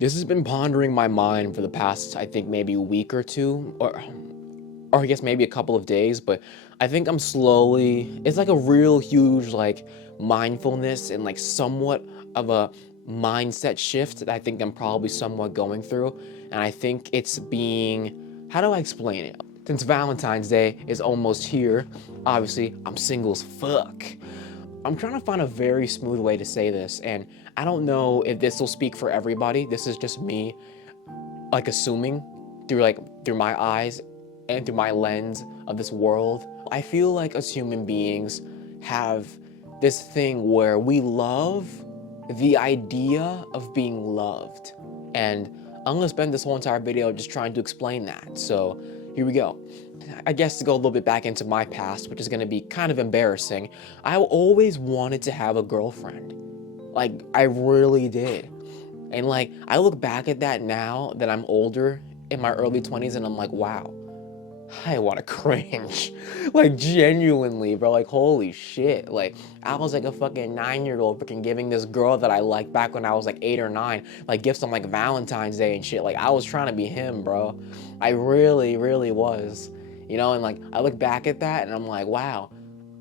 This has been pondering my mind for the past, I think, maybe a week or two, or I guess maybe a couple of days, but I think I'm slowly, it's like a real huge, like, mindfulness and, like, somewhat of a mindset shift that I think I'm probably somewhat going through. And I think it's being, how do I explain it? Since Valentine's Day is almost here, obviously, I'm single as fuck. I'm trying to find a very smooth way to say this, and I don't know if this will speak for everybody. This is just me, like, assuming through my eyes and through my lens of this world. I feel like as human beings have this thing where we love the idea of being loved. And I'm gonna spend this whole entire video just trying to explain that. So here we go. I guess to go a little bit back into my past, which is gonna be kind of embarrassing, I always wanted to have a girlfriend. Like, I really did. And like, I look back at that now that I'm older in my early 20s and I'm like, wow, I want to cringe. Like, genuinely, bro. Like, holy shit. Like, I was like a fucking 9-year-old freaking giving this girl that I liked back when I was like 8 or 9, like, gifts on like Valentine's Day and shit. Like, I was trying to be him, bro. I really, really was. You know, and like, I look back at that and I'm like, wow,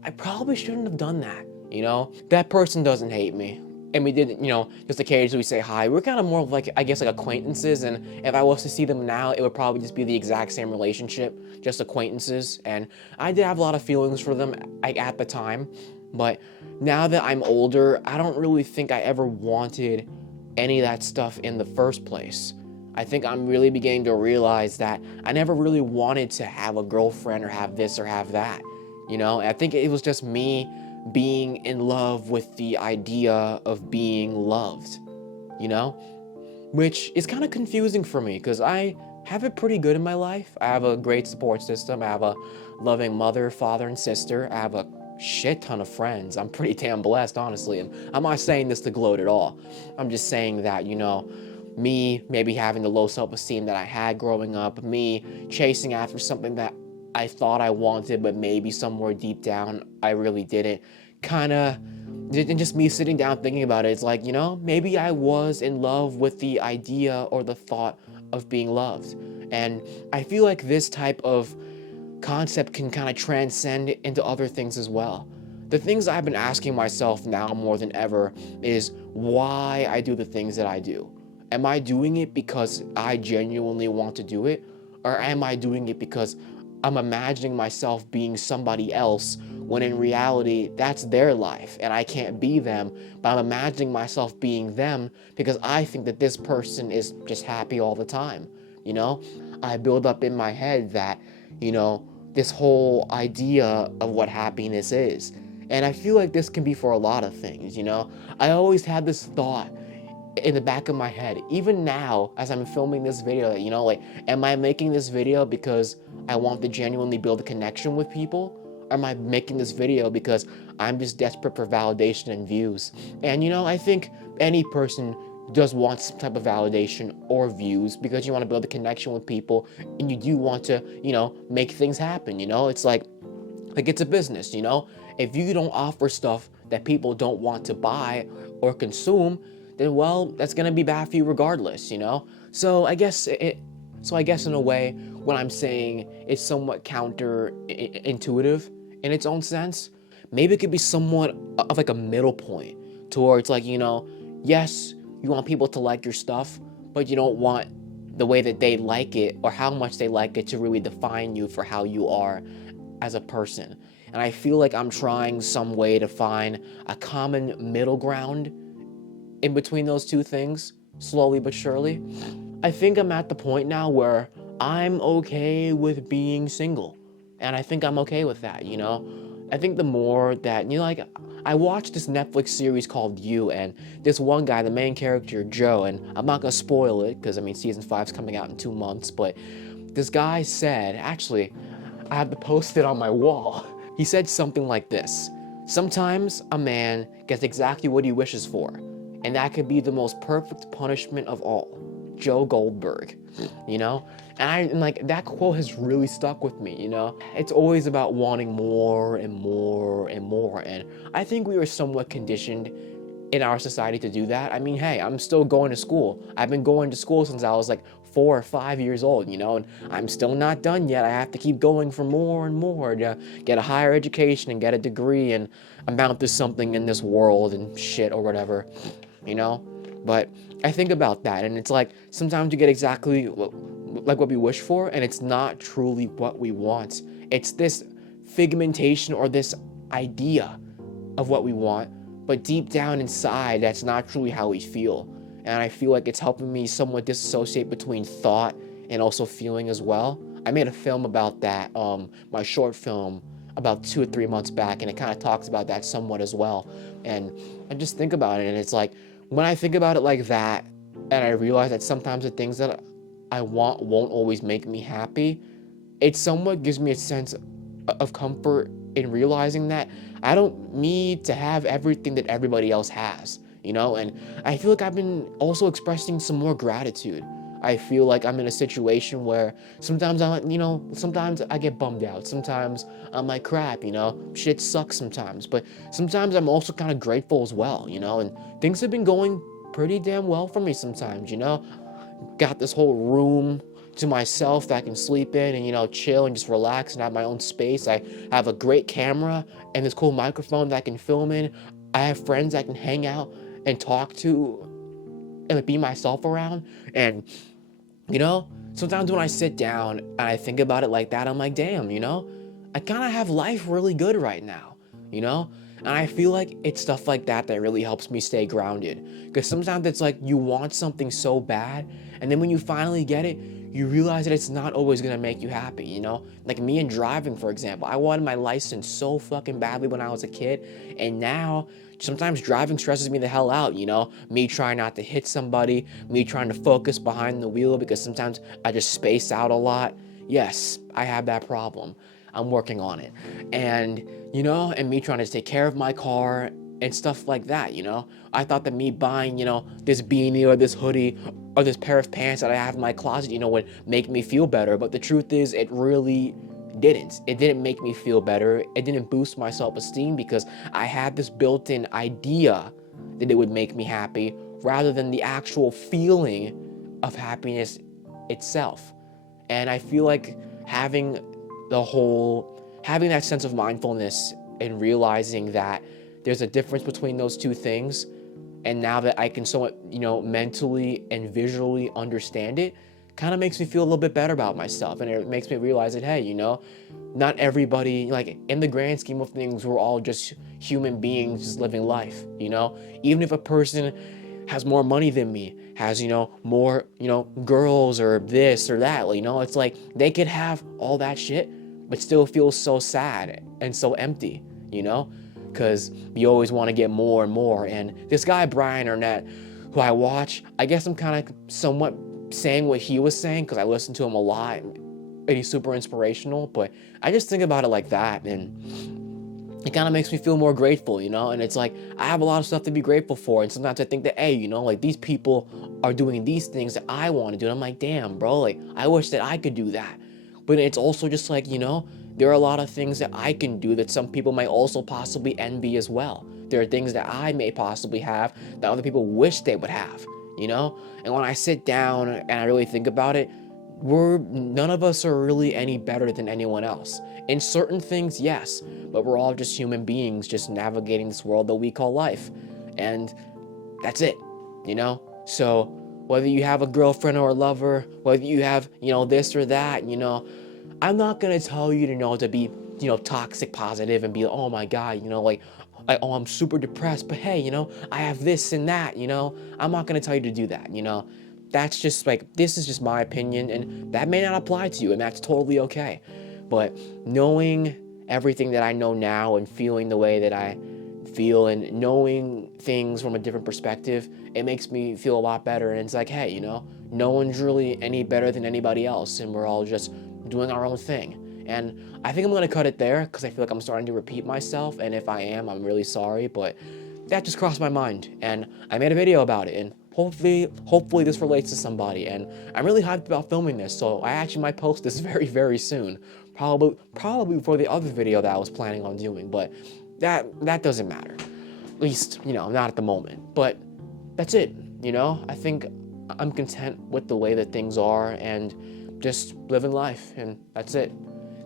I probably shouldn't have done that. You know, that person doesn't hate me. And we didn't, just occasionally say hi. We're kind of more of like, I guess, like acquaintances. And if I was to see them now, it would probably just be the exact same relationship, just acquaintances. And I did have a lot of feelings for them at the time. But now that I'm older, I don't really think I ever wanted any of that stuff in the first place. I think I'm really beginning to realize that I never really wanted to have a girlfriend or have this or have that. I think it was just me being in love with the idea of being loved, which is kind of confusing for me because I have it pretty good in my life. I have a great support system. I have a loving mother, father, and sister. I have a shit ton of friends. I'm pretty damn blessed, honestly. And I'm not saying this to gloat at all. I'm just saying that, me maybe having the low self-esteem that I had growing up, me chasing after something that I thought I wanted, but maybe somewhere deep down I really didn't. And just me sitting down thinking about it, it's like, maybe I was in love with the idea or the thought of being loved. And I feel like this type of concept can kind of transcend into other things as well. The things I've been asking myself now more than ever is why I do the things that I do. Am I doing it because I genuinely want to do it? Or am I doing it because I'm imagining myself being somebody else when in reality that's their life and I can't be them, but I'm imagining myself being them because I think that this person is just happy all the time. I build up in my head that, this whole idea of what happiness is. And I feel like this can be for a lot of things. I always had this thought in the back of my head, even now as I'm filming this video, like, am I making this video because I want to genuinely build a connection with people? Or am I making this video because I'm just desperate for validation and views? And I think any person does want some type of validation or views because you want to build a connection with people and you do want to, make things happen. It's like it's a business. If you don't offer stuff that people don't want to buy or consume, then, well, that's gonna be bad for you regardless, So I guess in a way, what I'm saying is somewhat counterintuitive in its own sense. Maybe it could be somewhat of like a middle point towards like, yes, you want people to like your stuff, but you don't want the way that they like it or how much they like it to really define you for how you are as a person. And I feel like I'm trying some way to find a common middle ground in between those two things, slowly but surely. I think I'm at the point now where I'm okay with being single. And I think I'm okay with that, I think the more that, like, I watched this Netflix series called You, and this one guy, the main character, Joe, and I'm not gonna spoil it, because, season 5's coming out in 2 months, but this guy said, actually, I have to post it on my wall. He said something like this: sometimes a man gets exactly what he wishes for, and that could be the most perfect punishment of all. Joe Goldberg, And like, that quote has really stuck with me, It's always about wanting more and more and more. And I think we were somewhat conditioned in our society to do that. I mean, hey, I'm still going to school. I've been going to school since I was like 4 or 5 years old, and I'm still not done yet. I have to keep going for more and more to get a higher education and get a degree and amount to something in this world and shit or whatever, you know? But I think about that, and it's like sometimes you get exactly like what we wish for, and it's not truly what we want. It's this figmentation or this idea of what we want, but deep down inside, that's not truly how we feel. And I feel like it's helping me somewhat disassociate between thought and also feeling as well. I made a film about that, my short film, about 2 or 3 months back, and it kind of talks about that somewhat as well. And I just think about it, and it's like, when I think about it like that, and I realize that sometimes the things that I want won't always make me happy, it somewhat gives me a sense of comfort in realizing that I don't need to have everything that everybody else has, and I feel like I've been also expressing some more gratitude. I feel like I'm in a situation where sometimes sometimes I get bummed out. Sometimes I'm like, crap, shit sucks sometimes. But sometimes I'm also kind of grateful as well, and things have been going pretty damn well for me sometimes, Got this whole room to myself that I can sleep in and, chill and just relax and have my own space. I have a great camera and this cool microphone that I can film in. I have friends I can hang out and talk to and be myself around. And, sometimes when I sit down and I think about it like that, I'm like, damn, I kind of have life really good right now, And I feel like it's stuff like that that really helps me stay grounded. Because sometimes it's like you want something so bad, and then when you finally get it, you realize that it's not always going to make you happy, Like me in driving, for example. I wanted my license so fucking badly when I was a kid, and now sometimes driving stresses me the hell out, Me trying not to hit somebody, me trying to focus behind the wheel because sometimes I just space out a lot. Yes, I have that problem. I'm working on it. And, and me trying to take care of my car and stuff like that, I thought that me buying, this beanie or this hoodie or this pair of pants that I have in my closet, would make me feel better. But the truth is, it really didn't. It didn't make me feel better. It didn't boost my self-esteem because I had this built-in idea that it would make me happy rather than the actual feeling of happiness itself. And I feel like having that sense of mindfulness and realizing that there's a difference between those two things, and now that I can somewhat, mentally and visually understand it, kind of makes me feel a little bit better about myself. And it makes me realize that, hey, not everybody, like in the grand scheme of things, we're all just human beings just living life, Even if a person has more money than me, has, more, girls or this or that, it's like they could have all that shit, but still feel so sad and so empty, because you always want to get more and more. And this guy, Brian Arnett, who I watch, I guess I'm kind of somewhat saying what he was saying because I listen to him a lot and he's super inspirational, but I just think about it like that, and it kind of makes me feel more grateful, and it's like I have a lot of stuff to be grateful for, and sometimes I think that, hey, like these people are doing these things that I want to do, and I'm like, damn, bro, like I wish that I could do that. But it's also just like, there are a lot of things that I can do that some people might also possibly envy as well. There are things that I may possibly have that other people wish they would have, And when I sit down and I really think about it, none of us are really any better than anyone else. In certain things, yes, but we're all just human beings just navigating this world that we call life. And that's it, So whether you have a girlfriend or a lover, whether you have, this or that, I'm not going to tell you to be, toxic positive and be like, oh my God, like, oh, I'm super depressed, but hey, I have this and that, I'm not going to tell you to do that, That's just like, this is just my opinion, and that may not apply to you, and that's totally okay. But knowing everything that I know now and feeling the way that I feel and knowing things from a different perspective, it makes me feel a lot better. And it's like, hey, no one's really any better than anybody else, and we're all just doing our own thing. And I think I'm going to cut it there because I feel like I'm starting to repeat myself, and if I am, I'm really sorry, but that just crossed my mind, and I made a video about it, and hopefully this relates to somebody, and I'm really hyped about filming this, so I actually might post this very, very soon, probably before the other video that I was planning on doing, but that doesn't matter. At least, not at the moment. But that's it, I think I'm content with the way that things are and just living life, and that's it.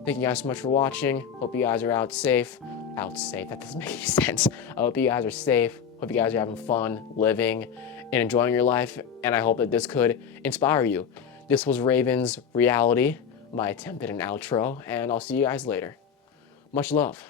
Thank you guys so much for watching. Hope you guys are out safe. Out safe, that doesn't make any sense. I hope you guys are safe. Hope you guys are having fun, living, and enjoying your life, and I hope that this could inspire you. This was Raven's Reality, my attempt at an outro, and I'll see you guys later. Much love.